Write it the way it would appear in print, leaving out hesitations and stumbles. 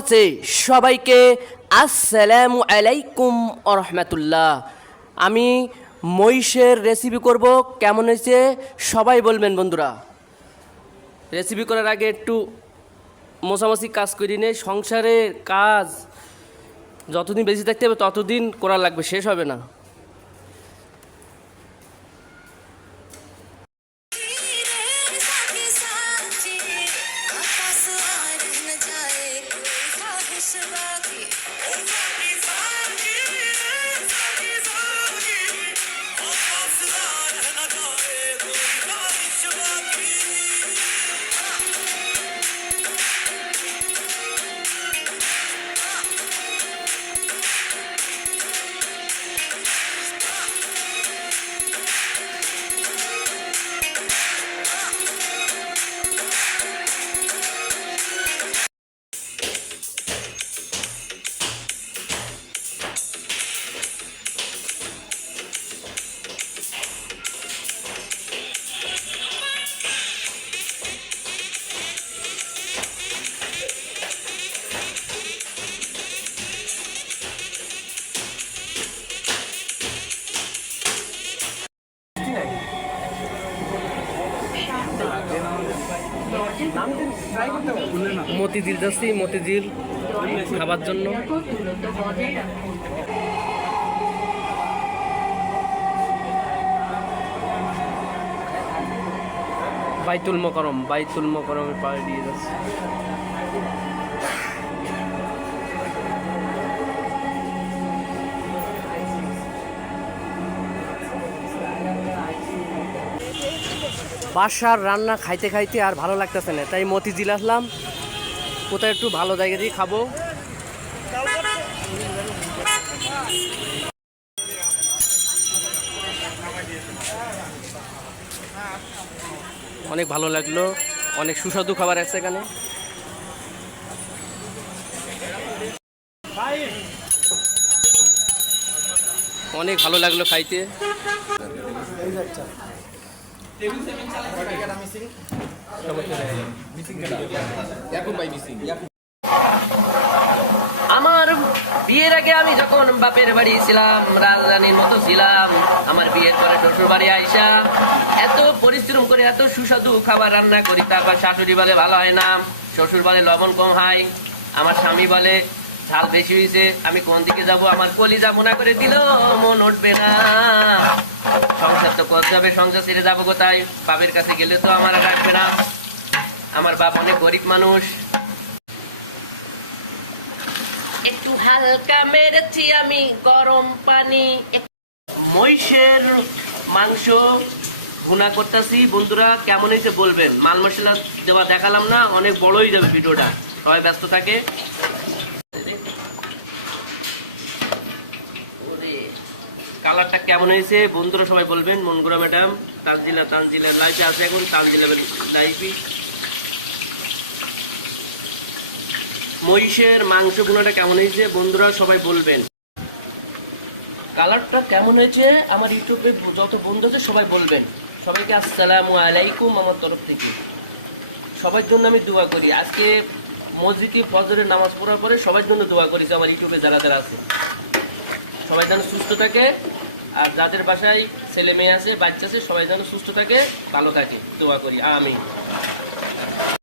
আছে সবাইকে আসসালামু আলাইকুম ওয়া রাহমাতুল্লাহ। আমি মহিষের রেসিপি করব, কেমন হয়েছে সবাই বলবেন বন্ধুরা। রেসিপি করার আগে একটু মোছামুছি কাজ করি নেই। সংসারের কাজ যতদিন বেশি থাকতে হবে ততদিন করা লাগবে, শেষ হবে না। মতিঝিল যাচ্ছি, মতিঝিল খাবার জন্য। বাইতুল মোকাররমের পাড়ে দিয়ে যাচ্ছি। বাসার রান্না খাইতে খাইতে আর ভালো লাগতেছে না, তাই মতিঝিল আসলাম। কোথায় একটু ভালো জায়গা দিয়ে খাবো। অনেক ভালো লাগলো, অনেক সুস্বাদু খাবার আছে এখানে। অনেক ভালো লাগলো খাইতে। আমার বিয়ের আগে আমি যখন বাপের বাড়ি ছিলাম, রাজধানীর মতো ছিলাম, আমার বিয়ের পরে শ্বশুর বাড়ি আইসা এত পরিশ্রম করে এত সুস্বাদু খাবার রান্না করি, তারপর শাশুড়ি বলে ভালো হয় না, শ্বশুর বলে লবণ কম হয়, আমার স্বামী বলে ঝাল বেশি হয়েছে। আমি কোন দিকে যাব, আমার কলিজা মনে করে দিল, মন উঠবে না। সংসার তো করতে হবে, সংসার ছেড়ে যাবো কোথায়? বাপের কাছে গেলে তো আমার রাখবে না। আমার বাপ অনেক গরিব মানুষ। একটু হালকা মেরেছি আমি গরম পানি। মহিষের মাংস ভুনা করতেছি বন্ধুরা, কেমন হয়েছে বলবেন। মাল মশলা দেওয়া দেখালাম না, অনেক বড় হয়ে যাবে ভিডিওটা, সবাই ব্যস্ত থাকে। কালারটা কেমন হয়েছে বন্ধুরা সবাই বলবেন। মনগুরা ম্যাডাম, তানজিলা লাইফে আছে এখন, তানজিলা লাইফি। মহিষের মাংস ভুনাটা কেমন হয়েছে বন্ধুরা সবাই বলবেন। কালারটা কেমন হয়েছে আমার ইউটিউবে যত বন্ধু আছে সবাই বলবেন। সবাইকে আসসালামু আলাইকুম আমার তরফ থেকে। সবার জন্য আমি দোয়া করি। আজকে মসজিদে ফজরের নামাজ পড়ার পরে সবার জন্য দোয়া করেছি, আমার ইউটিউবে যারা যারা আছে সবাই যেন সুস্থ থাকে, আর যাদের বাসায় ছেলে মেয়ে আছে বাচ্চা আছে সবাই যেন সুস্থ থাকে, ভালো থাকে, দোয়া করি। আমিন।